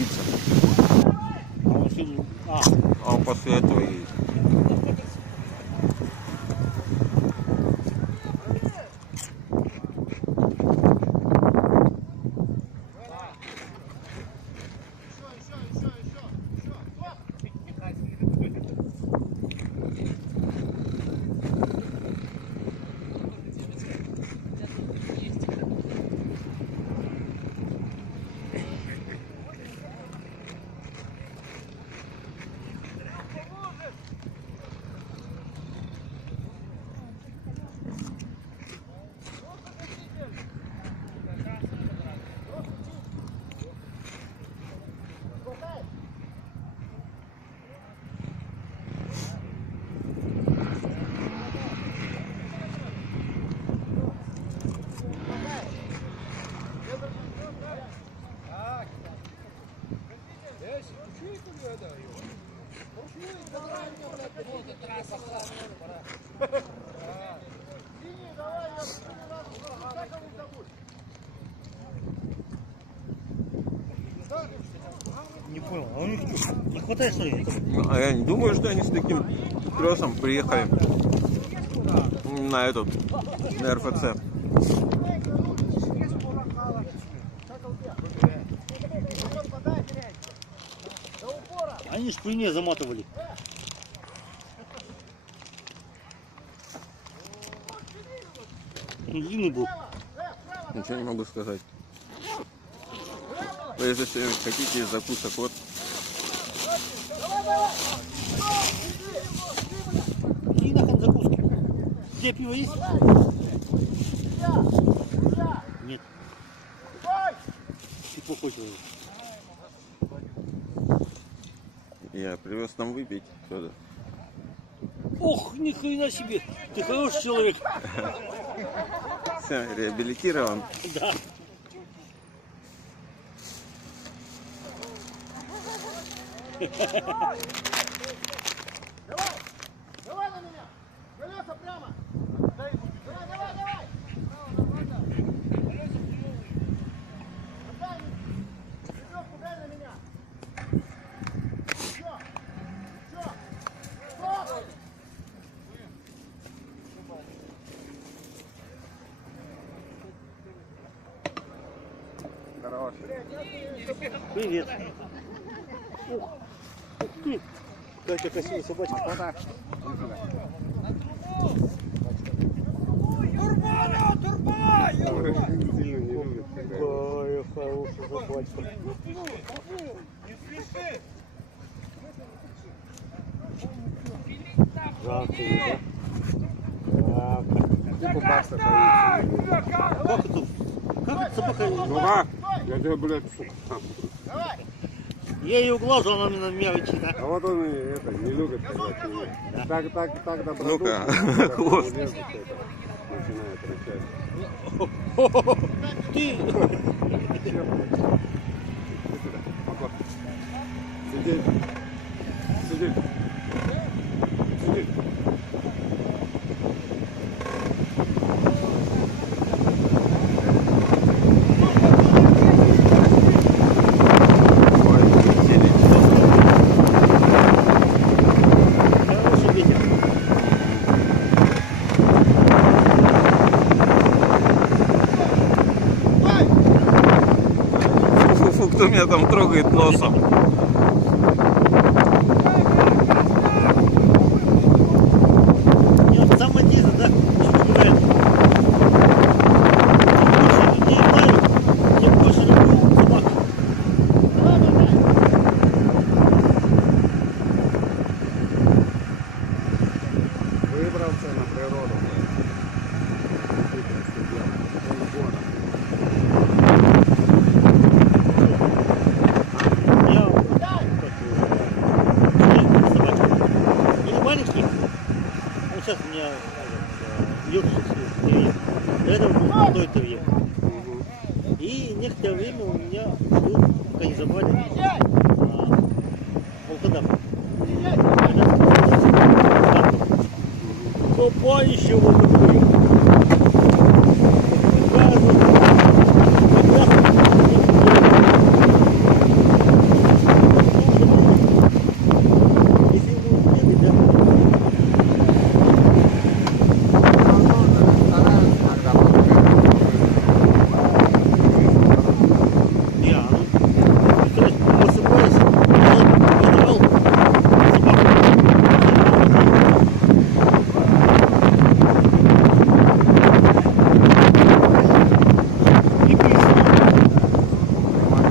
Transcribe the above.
боится. А он после этого и... Не понял, а у них не хватает, что ли? А я не думаю, что они с таким трёсом приехали на этот, на РФЦ. Они ж при мне заматывали. Он длинный был. Ничего не могу сказать. Вы если что-нибудь хотите из закусок, вот. Какие нахрен закуски? Где пиво есть? Нет. Ты хочешь? Я привез нам выпить сюда. Ох, ни хрена себе! Ты хороший человек. Все, реабилитирован. Да. Давай на меня! Колеса прямо! Давай, давай, давай! Отдай! Веревку дай на меня! Все! Все! Стоп! Хороший. Привет. Ух ты. Какая красивая собачка. Турбана! Турбана! Какая хорошая собачка. Не спеши! Жалко ее, да? Жалко. Как это? Как это собака? Ну я тебе, блядь, сука. Давай! Я ее глазу, она меня мявичит, да? А вот он и это, не любит так добродушно. Ну-ка, когда хвост. лезет, это, начинает рычать. Ты! Сидеть. Сидеть. Сидеть. Хороший ветер. Фу, кто меня там трогает носом? И вот самое интересное, да, что говорят, чем больше людей знаю, тем больше люблю собак. Выбрался на природу. Я собаки. Или маленький, вот сейчас у меня Йоркшир, до этого был молодой терьер. И некоторое время у меня был, пока не забрали, волкодав. Копанище вот такое.